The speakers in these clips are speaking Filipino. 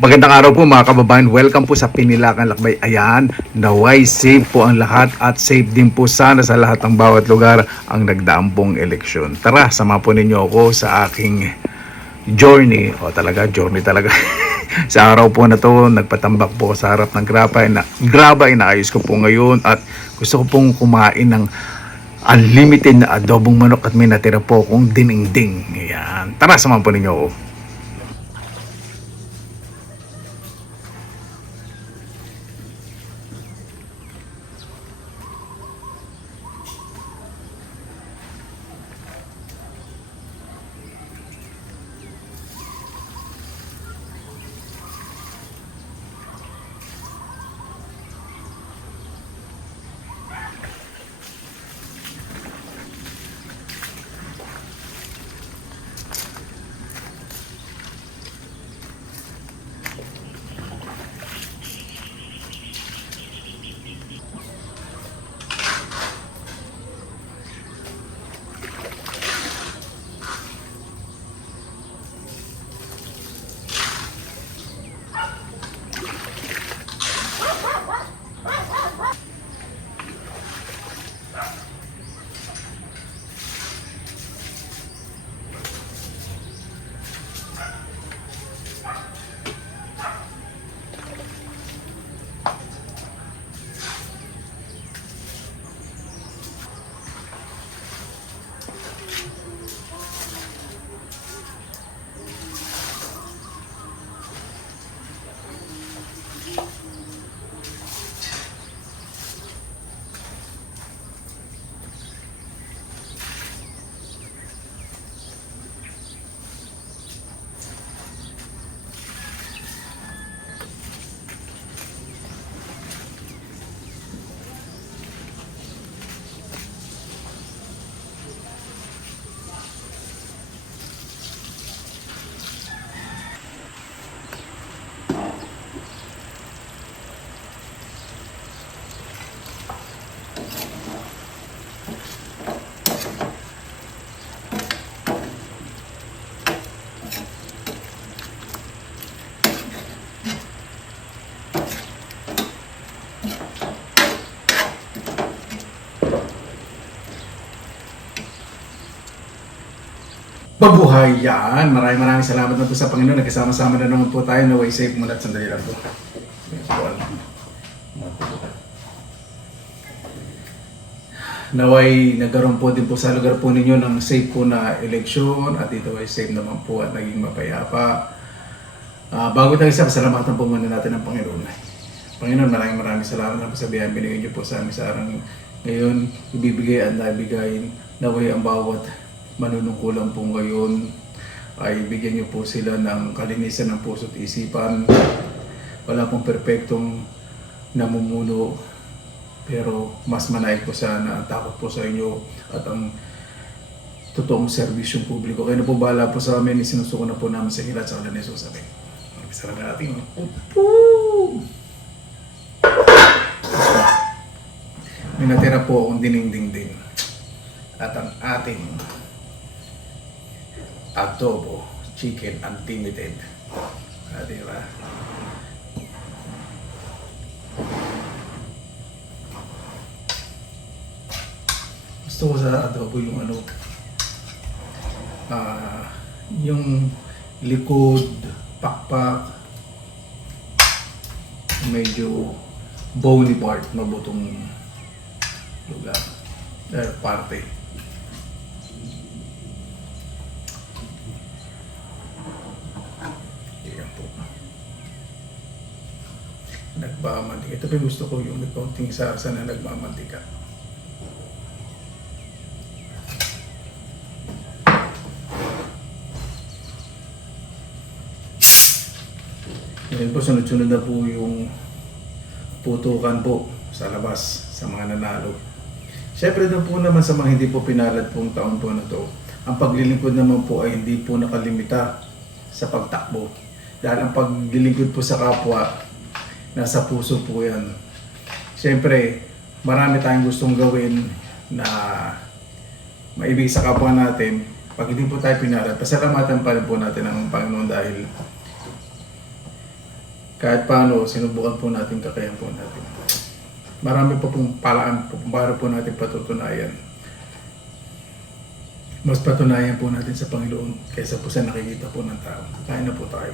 Magandang araw po mga kababayan. Welcome po sa Pinilakan Lakbay. Ayan, naway safe po ang lahat at safe din po sana sa lahat ng bawat lugar ang nagdaang pong eleksyon. Tara, sama po ninyo ako sa aking journey. O talaga, journey talaga. Sa araw po na to, nagpatambak po sa harap ng graba. Inaayos ko po ngayon at gusto ko pong kumain ng unlimited na adobong manok at may natira po akong dinding. Ayan, tara, sama po ninyo ako. Mabuhay yan! Maraming salamat na po sa Panginoon. Nagkasama-sama na naman po tayo. Naway safe muna at sandali lang po. Naway nagkaroon po din po sa lugar po ninyo ng safe po na eleksyon at ito ay safe naman po at naging mapayapa. Bago tayo sa pasalamatan po muna natin ng Panginoon. Panginoon, maraming salamat na po sa biyayang binigay niyo po sa amin sa araw ngayon. Ibibigay at nabigay naway ang bawat manunungkulan po ngayon ay bigyan niyo po sila ng kalinisan ng puso at isipan. Wala pong perpektong namumuno, pero mas manaig po sana ang takot po sa inyo at ang totoong serbisyong publiko. Kaya na po bahala po sa amin, isinusuko na po namin sa hilat sa kalan ni Jesus. Sarap na natin. May natira po akong dinding at ang ating adobo chicken unlimited. Diba? Gusto ko sa adobo yung yung likod, pakpak, medyo bony part, mabutong lugar, parte. Nagmamantika. Ito pa gusto ko yung konting sarsa na nagmamantika. Ngayon po, sunod-sunod na po yung putukan po sa labas sa mga nanalo. Siyempre na po naman sa mga hindi po pinalad pong taon po na to, ang paglilingkod naman po ay hindi po nakalimita sa pagtakbo. Dahil ang paglilingkod po sa kapwa, nasa puso po yan. Siyempre, marami tayong gustong gawin na maibig sa kapwa natin. Pag hindi po tayo pinalad, pasalamatan pa rin po natin ang Panginoon dahil kahit paano, sinubukan po natin, kakayan po natin. Marami pa pong palaan po, para po natin patutunayan. Mas patunayan po natin sa Panginoon kaysa po sa nakikita po ng tao. Kain na po tayo.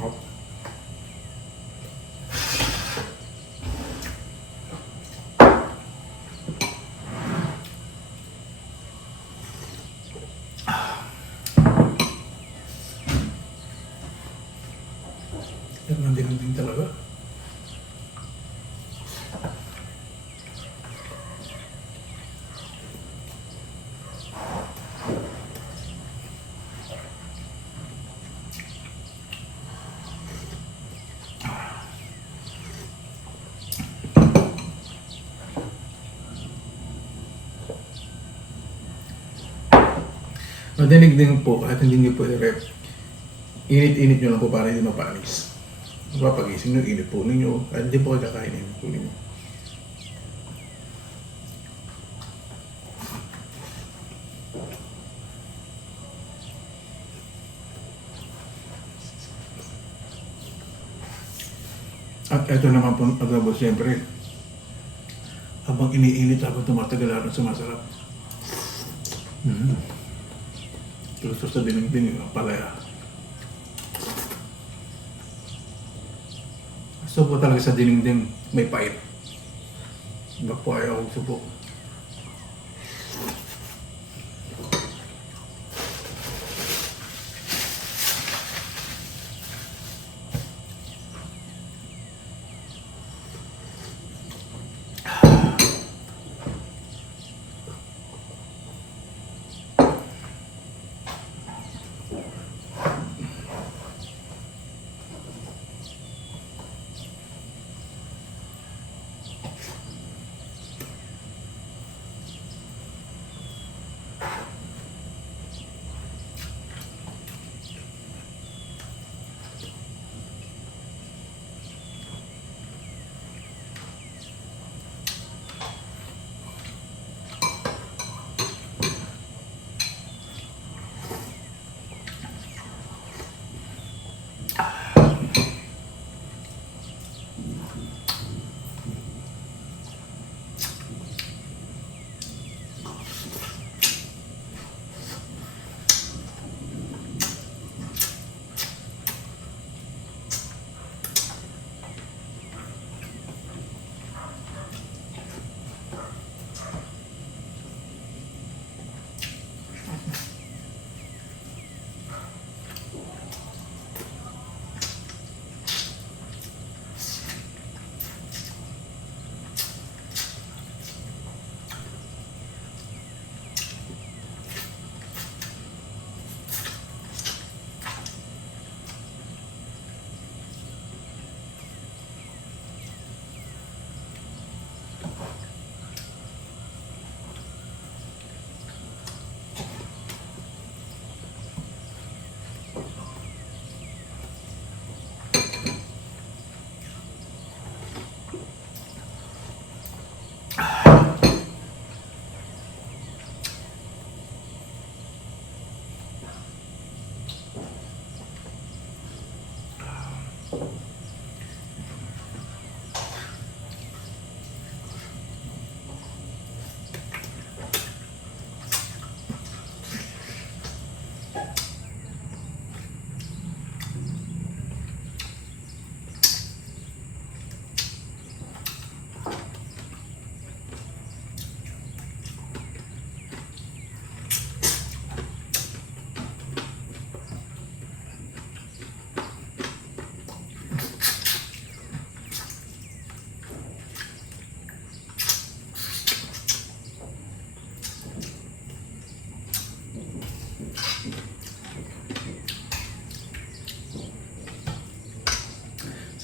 Hop. Yan ang din talaga. Madinig din po, kahit hindi nyo po i-rep, init-init nyo lang po para hindi mapanis. Pagising nyo, init po ninyo, kahit hindi po kayo kakain, init po ninyo. At ito naman po, adobo, siyempre, habang iniinit, habang tumatagal, habang sumasarap. Gusto sa dinding yung palaya. Gusto po talaga sa dinding may pait. Iba po ayaw ko subok.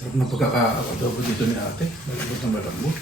Sarap ng pagkaka-adobo dito ni ate. Malambot na malambot.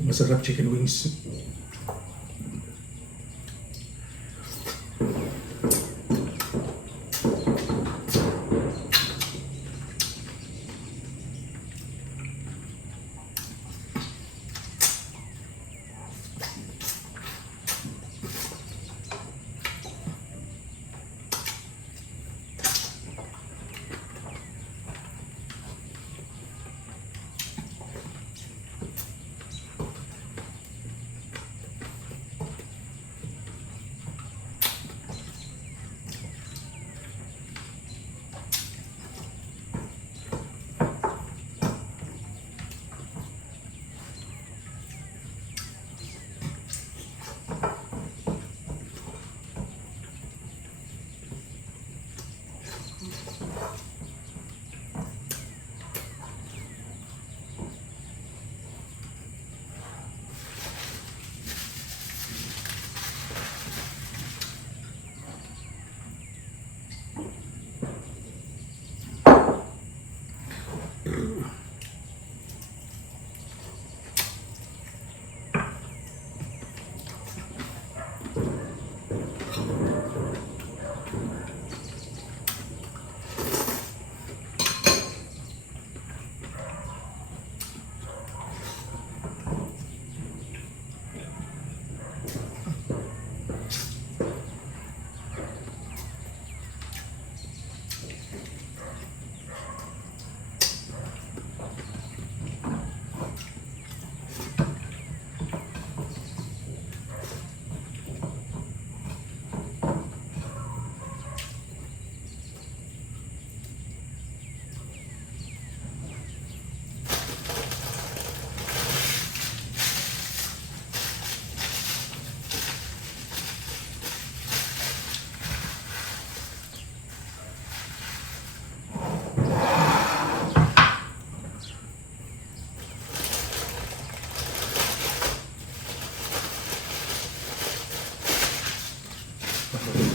Masarap chicken wings.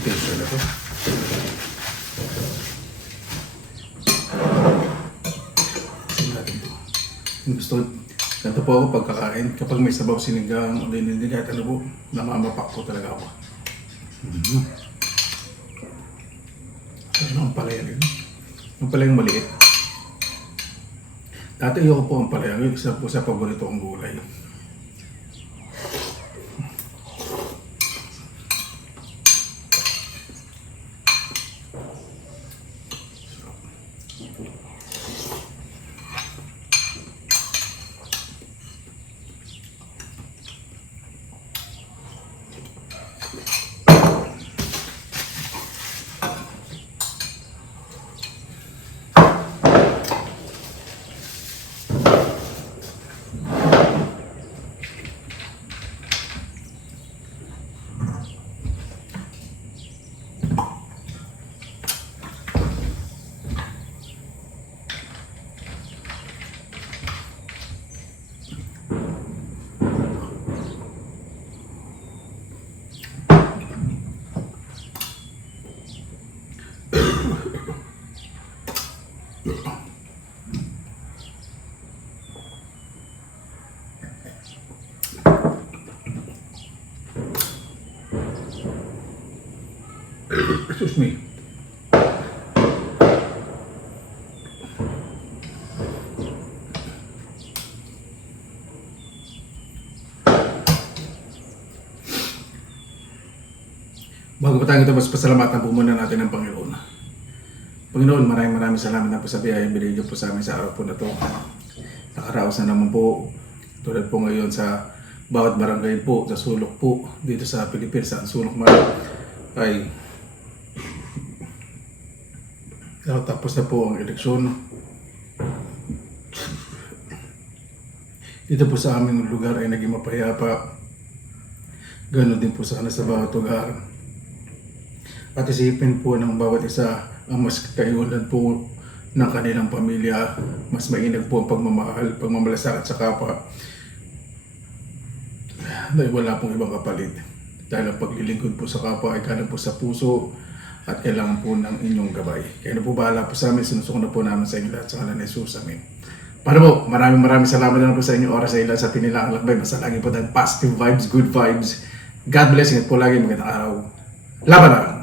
Taste na to. Gusto, ganito po ako pagkakain. Kapag may sabaw sinigang o hindi kahit ano po, namamapak po talaga ako. Ano ang palaya rin? Ang palayang maliit. Dati ayoko po ang palaya. Isa po sa paborito kong gulay. Excuse me. Bago tayo ito, mas pasalamatan po muna natin ang Panginoon. Panginoon, maraming salamat na po sa biyayang binigay niyo po sa amin sa araw po na to. Nakaraos na naman po, tulad po ngayon sa bawat barangay po, sa sulok po, dito sa Pilipinas, sa sulok man ay tapos na po ang eleksyon. Dito po sa aming lugar ay naging mapayapa. Ganon din po sana sa bawat lugar. At isipin po ng bawat isa ang mas kayunan po ng kanilang pamilya. Mas mainag po ang pagmamahal, pagmamalasakit sa kapwa. Dahil wala pong ibang kapalit. Dahil ang paglilingkod po sa kapwa ay galing po sa puso at kailangan po ng inyong gabay. Kaya na po bahala po sa amin, sinusuko na po namin sa inyo lahat sa ngalan ni Jesus. Amen. Para po, maraming salamat na po sa inyong oras sa ilan sa tinilang lakbay. Basta lagi po tayong positive vibes, good vibes. God bless. Ingat po lagi. Magandang araw. Laban na!